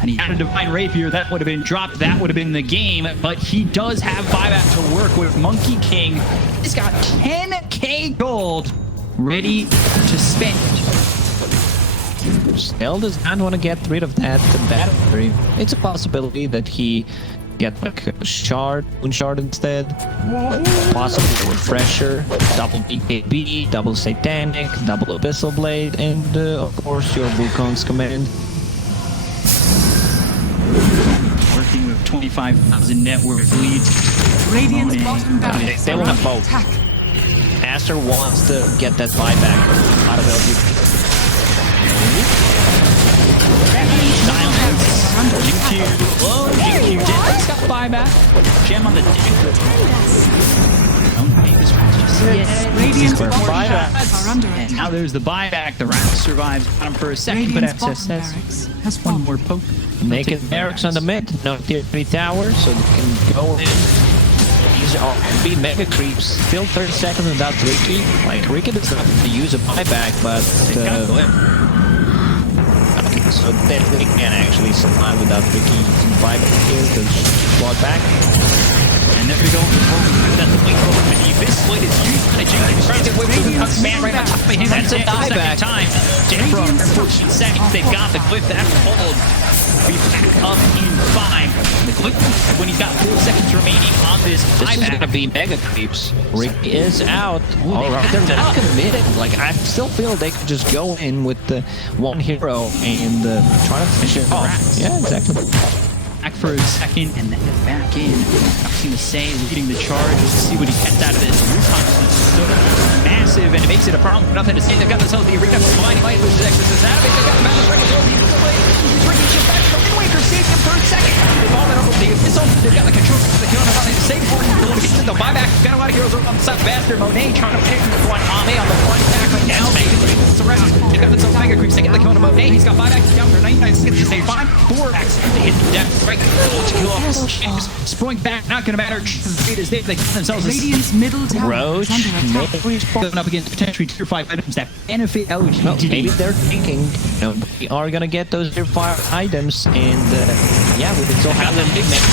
And he had a Divine Rapier, that would have been dropped, that would have been the game, but he does have 5 attacks to work with. Monkey King, he's got 10k gold ready to spend. Still does not want to get rid of that battery. It's a possibility that he get like a shard, moon shard instead. Possibly a refresher, double BKB, double satanic, double abyssal blade, and of course your Wukong's command. Working with 25,000 net worth leads. Radiant's bottom barracks They are want under both. attack. Aster wants to get that buyback out of LGD. GQ dead. He's got buyback. Gem on the Radiant's bottom barracks are under And attack. now there's the buyback. The Rat survives. Got him for a second, but Radiant's FSS bottom says barracks has one fallen. more poke. Making barracks on the mid, no tier 3 tower, so they can go in. These are be mega creeps. Still 30 seconds without Ricky. Like, Ricky does not have to use a buyback, but okay, so then they can actually survive without Ricky using buyback here because brought back. And there we go. That's the wing over beneath. This blade is used by Jenkins. Trying to whip through the man right on top of him. That's a dieback. Time. For 14 seconds, they've got the clip that hold. Be back up in 5. The clip when he's got 4 seconds remaining on this This is gonna be mega creeps. Rick is out. Alright, they're not committed. Like, I still feel they could just go in with the one hero and try to finish it off. Yeah, exactly. Back for a second and then back in. Nothing to say, leading the charge. Let's see what he gets out of this. Wukong is so massive and it makes it a problem. Nothing to say. They've got themselves the arena. Blinding light loses excess out of it. They've got the balance right control. He's Ricky just back to the Wind Waker. Saves him for a second. They've all been over the abyssal. They've got the control. The kill on the same for him. Going to get to the buyback. Got a lot of heroes on the side. Aster, Monet trying to pick one Ame on the front back right now. It's around. They've got themselves mega creeps. They get the kill on Monet. He's got buyback down for 99 seconds. They find 4 X. They hit the depth right. To kill off his chips. Sproink back, not gonna matter. They got themselves Radiant's middle tower Roach, is under attack. going up against potentially tier 5 items that benefit LGD. Well, maybe they're thinking, you know, we are gonna get those tier 5 items, and yeah, we can still have them big mega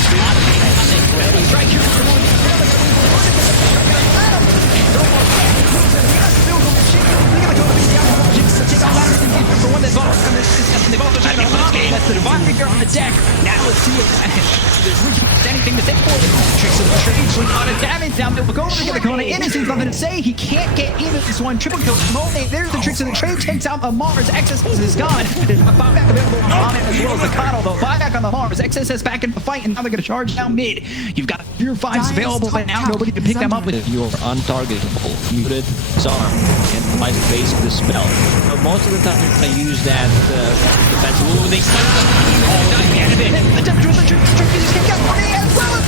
number one, they've also they've also taken a lot. That's the Divine Rapier on the deck. Now let's see if there's anything to say for it. Tricks of the trade, a lot of damage down there. We'll go over to get the Kona in. It seems nothing to say. He can't get even this one. Triple kill from Monet. There's the Tricks of the trade. Takes out the Mars. Excess is gone. There's a buyback available on it as well as the Coddle, though. Buyback on the Mars. Excess is back in the fight, and now they're going to charge down mid. You've got Fear 5s available, but now nobody can pick them up with. You're untargetable, muted, disarm, and might base the spell. So most of the time, I use that defense. Ooh, they The temperature is just going to get money as well as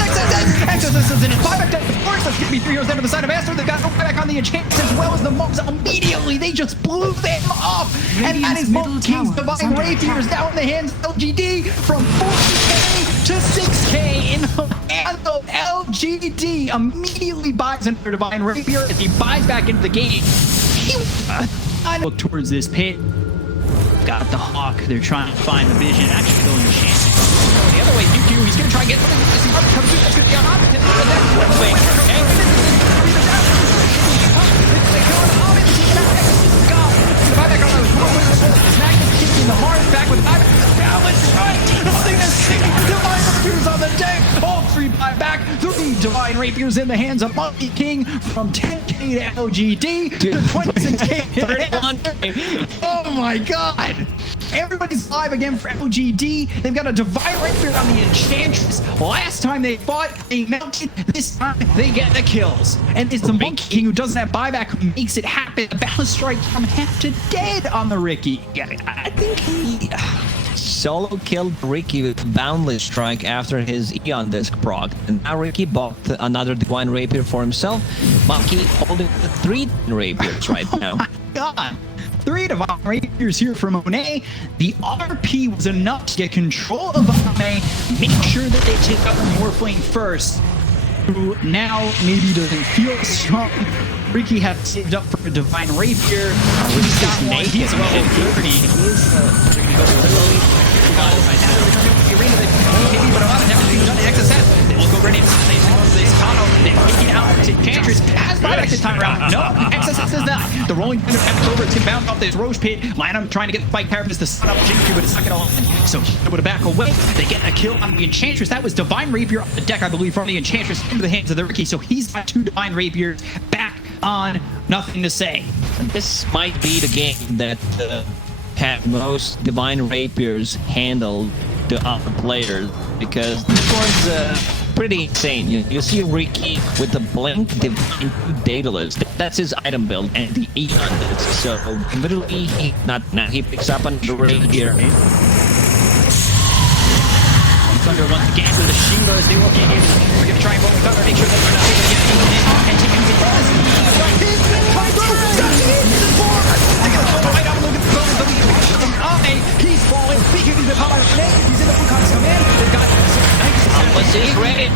Excess is in it. Buyback down the force. That's going to be 3 heroes down to the side of Aster. They've got no buyback on the enchantments as well as the Mobs. Immediately, they just blew them off. And that is Mob King's Divine Rapiers now in the hands of LGD from 40k to 6k in the hands of LGD. Immediately buys another Divine Rapier as he buys back into the game. I look towards this pit. Got the Hawk. They're trying to find the vision. Actually going to chance. The other way, Nuku, he's going to try and get something. This is comes through. That's going to be on opposite. Buyback on those Magnus kicking the hard back with balance right. Nothing to see. Divine Rapiers on the deck. All 3 buyback. 3 Divine Rapiers in the hands of Monkey King from 10k to LGD to 26k. Oh my god. Everybody's live again for LGD. They've got a Divine Rapier on the Enchantress. Last time they fought, they melted. This time, they get the kills. And it's the Monkey King who doesn't have buyback who makes it happen. The Balance Strike from half to dead on the Ricky. Yeah, I think he solo killed Ricky with Boundless Strike after his Eon Disc proc. And now Ricky bought another Divine Rapier for himself. Monkey holding the 3 Rapiers right now. Oh my god. 3 Divine Rapiers here from Monet. The RP was enough to get control of Monet. Make sure that they take out the Morphling first, who now maybe doesn't feel strong. Ricky has saved up for a Divine Rapier. He's got one. He's level 30. He is going to go literally. Maybe, but a lot of damage being done to XSS. They will go grenade. They go to this Kano. They take it out. Enchantress has buyback this time around. No, XSS does not. The rolling pin of over. It's bound off this Roche pit. Lanham trying to get the fight carapace to set up Jinky, but it's not going to land. So he's able to back away. They get a kill on the Enchantress. That was Divine Rapier on the deck, I believe, from the Enchantress into the hands of the Ricky. So he's got 2 Divine Rapiers back on. Nothing to say. This might be the game that have most Divine Rapiers handled the other players, because this one's pretty insane. You see Ricky with the Blink Divine Daedalus. That's his item build, and the Eon Disc. So literally, he picks up on the Rapier. Thunder once again with the Shiva as they look in. We're going to try and roll Thunder, make sure that we're not able to get anyone in. And taking the cross. He's been trying to they're going to throw right out and look at the bonus of the he's falling. Speaking of the power of the he's in the blue cards come in. They've got Let's see, ready.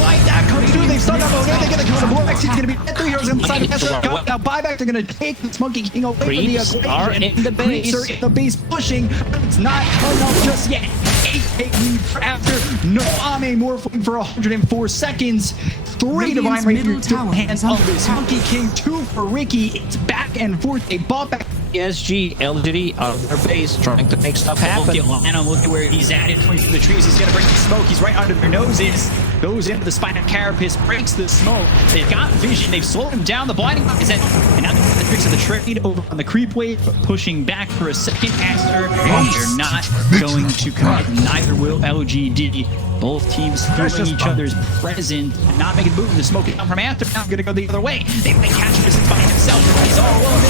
Why that comes through? They've started up Monet. They get the kill. The Blue X, he's going to be dead. 3 heroes inside of Aster. Now buyback, they're going to take this Monkey King away from the equation. Are in the base. Creeps are in the base pushing, but it's not enough just yet. 8k lead for Aster. No Ame Morphling for 104 seconds. 3 Divine Rapiers to hands of this Monkey King. 2 for Ricky. It's back and forth. They bought back. ESG, LGD out of their base, trying to make stuff happen. And look at where he's at. It's pointing through the trees. He's going to break the smoke. He's right under their noses. Goes into the spine of Carapace, breaks the smoke. They've got vision. They've slowed him down. The blinding light is at. And now the tricks of the trade over on the creep wave, pushing back for a second. Aster, they're not going to commit. Neither will LGD. Both teams feeling each other's presence, not making a move. The smoke is down from Aster. Now going to go the other way. They may catch distance by himself. He's all alone.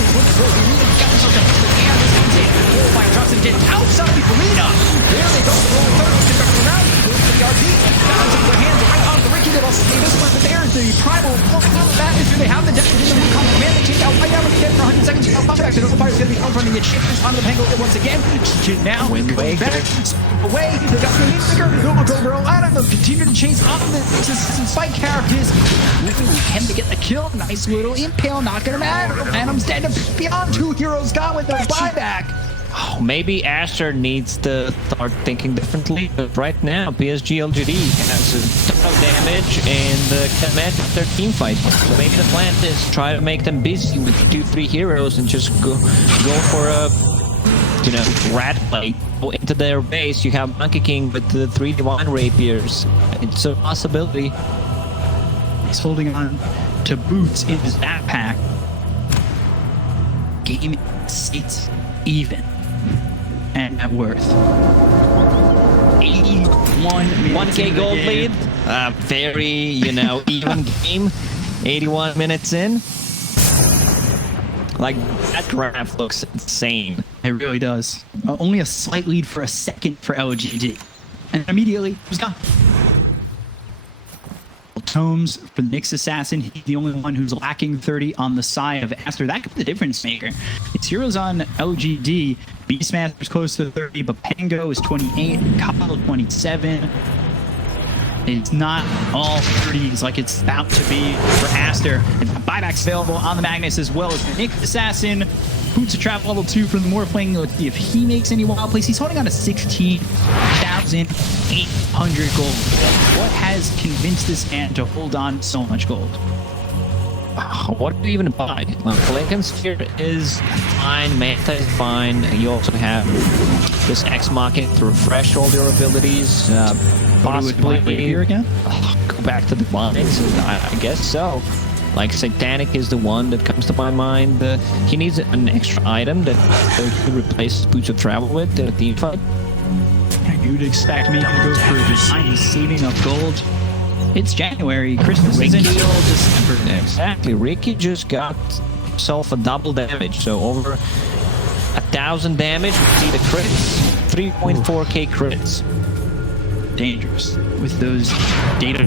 Drops him dead outside the arena. There they go. Rolling third. Around. The RP. Bounds into their hands. Right on the Ricky. They'll see this one. But there's the primal. That is who they have the deck in the recon command. They take out right out again for 100 seconds. Back to the fire is going to be held from the Enchantress onto the Penguin once again. Now going back. Away. They got the Meatmaker. They'll go girl out of them. Continue to chase off the spike characters. Can they get the kill? Nice little impale. Not going to matter. Phantom's dead. Beyond 2 heroes gone with no buyback. Maybe Aster needs to start thinking differently, but right now PSG LGD has a ton of damage and can match their team fight. So maybe the plan is try to make them busy with 2-3 heroes and just go for a rat play. Go into their base. You have Monkey King with the 3 Divine Rapiers. It's a possibility. He's holding on to boots in his backpack. Game sits even. And net worth 81 1k gold lead. Very, even game. 81 minutes in. Like, that graph looks insane. It really does. Only a slight lead for a second for LGD. And immediately, it was gone. Tomes for the Nyx Assassin. He's the only one who's lacking 30 on the side of Aster. That could be the difference maker. It's heroes on LGD. Beastmaster's close to 30, but Pango is 28, Kyle 27. It's not all 30s like it's about to be for Aster. Buyback's available on the Magnus as well as the Nyx Assassin. Boots of Trap level 2 from the Morphling. Let's see if he makes any wild plays. He's holding on to 16,800 gold. What has convinced this ant to hold on so much gold? What do you even buy? Lincoln Sphere is fine, Manta is fine. You also have this X Market to refresh all your abilities. Possibly here again? Go back to the Divines, I guess so. Like Satanic is the one that comes to my mind. He needs an extra item that he replaces Boots of Travel with in a team fight. You'd expect me to go for Divine saving up gold. It's January. Christmas is until December. Exactly. Ricky just got himself a double damage. So over 1,000 damage. We see the crits. 3.4k crits. Dangerous with those data.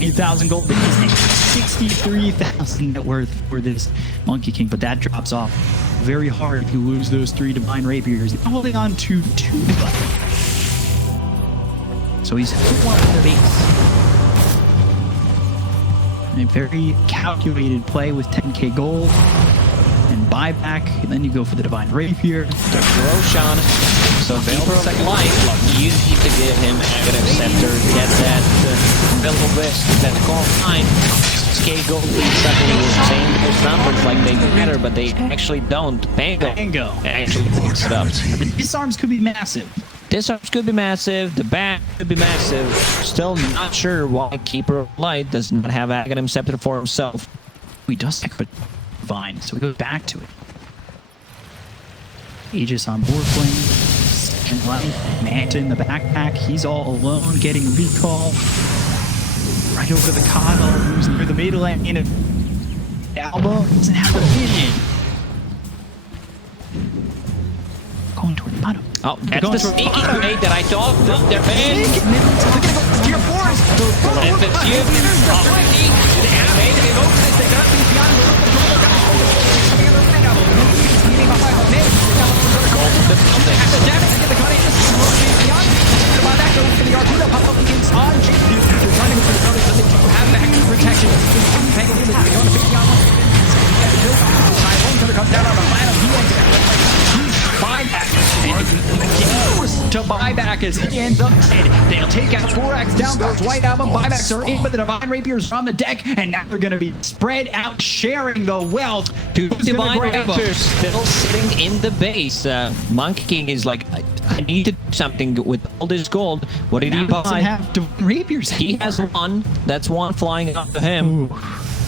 8,000 gold. 63,000 net worth for this Monkey King, but that drops off very hard if you lose those 3 Divine Rapiers. Holding on to 2 Divine. So he's one on the base. A very calculated play with 10k gold and buyback. And then you go for the Divine Rapier. Roshan. So Keeper of Life, you need to give him Aghanim Scepter, get that Velvet Wrist, that Call 9. 6k gold lead suddenly is saying those numbers like they matter, but they actually don't. Pango actually picks it up. The disarms could be massive. Disarms could be massive, the back could be massive. Still not sure why Keeper of Light does not have Aghanim Scepter for himself. He does have a Divine, so we go back to it. Aegis on Morphling. Second life. Manta in the backpack. He's all alone getting recall. Right over to the Coddle, who's near the middle lane. And Alba doesn't have the vision. Going toward the bottom. Oh, that's the sneaky trade that I thought they're banned. Tier 4s. To buyback as he ends up dead. They'll take out 4x down goes White Album. Buybacks are in, but the Divine Rapiers are on the deck, and now they're going to be spread out, sharing the wealth. 2 Divine Rapiers still sitting in the base. Monkey King is like, I need to do something with all this gold. What did he buy? Have Divine Rapiers. He has 1. That's 1 flying up to him. Ooh.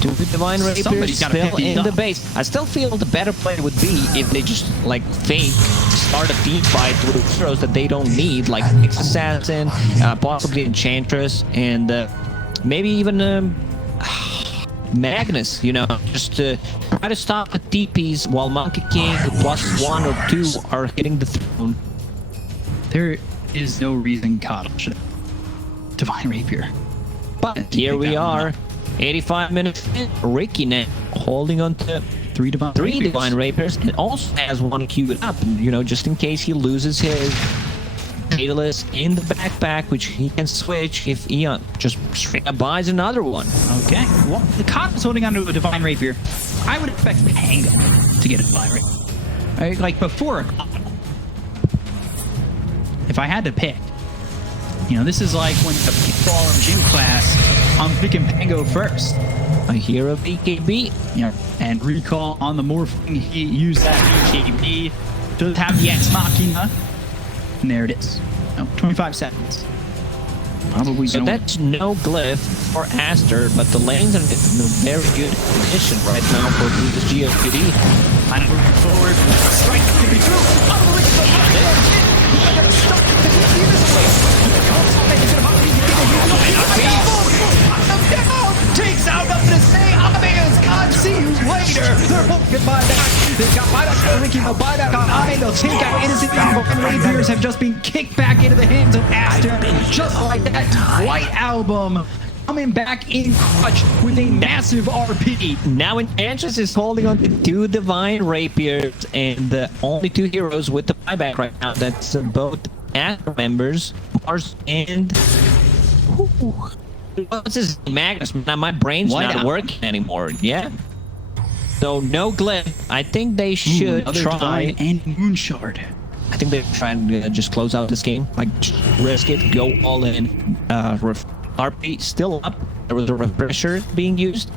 2 Divine Rapiers still in the base. I still feel the better play would be if they just like fake start a team fight with heroes that they don't need, like Nyx Assassin, possibly Enchantress, and maybe even Magnus, just to try to stop the DPs while Monkey King +1 or 2 are hitting the throne. There is no reason Coddle should have Divine Rapier. But here we are. 85 minutes in. Ricky now holding on to 3 Divine Rapiers and also has 1 queued up, just in case he loses his Daedalus in the backpack, which he can switch if Eon just straight up buys another one. Okay. Well, the Coddle's holding onto a Divine Rapier. I would expect Pango to get a Divine Rapier. Right? Like before a Coddle. if I had to pick, you know, this is like when the kickball in gym class, I'm picking Pango first. A hero BKB. Yeah, and recall on the morphing, he used that BKB. Does have the Ex Machina. And there it is. No, 25 seconds. Probably So don't. that's no glyph for Aster, but the lanes are in a very good condition right now for this GLGD. Line moving forward. Strike to be through. Takes out nothing to say. Ami's gone. See you later. They're both goodbye back. They've got buyback on Ricky, no buyback on Ami. They'll take out Innocent Evil, and Rapiers have just been kicked back into the hands of Aster. Just like that. White Album coming back in clutch with a massive RP. Now Enchantress is holding on to 2 Divine Rapiers and the only 2 heroes with the buyback right now. That's both Aster members, Mars and... What's his name? Magnus? Now my brain's not working anymore. Yeah. So no glyph. I think they should try. And Moonshard. I think they try and just close out this game. Like, just risk it, go all in. RP still up. There was a refresher being used.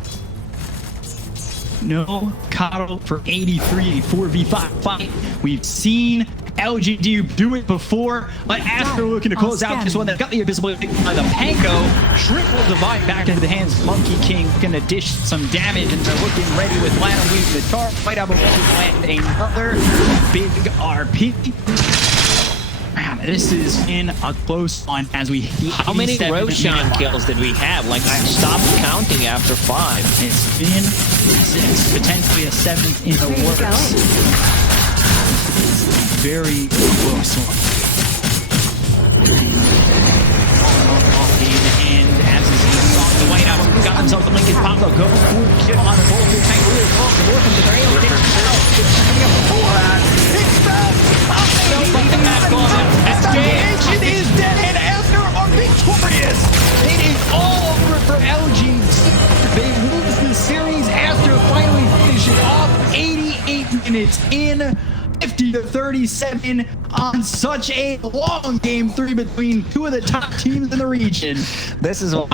No Coddle for 83, 4v5 fight. We've seen LGD do it before, but Aster looking to close out this one. They've got the invisibility by the Pango. Triple divide back into the hands of Monkey King. Gonna dish some damage, and they're looking ready with Lana Weave the Char. Fight out and another big RP. Man, this is in a close one as we hit. How many Roshan kills did we have? Like, I stopped counting after 5. It's been 6, potentially a 7th in the works. Very close one. And as is off the White Album, got himself the Lincoln Pablo. Go for kill on the bowl. Tank really close. The work of the Grail. It is dead, and Aster are victorious. It is all over for LGD. They lose the series. Aster finally finishes off 88 minutes in. 50-37 on such a long game 3 between 2 of the top teams in the region. This is what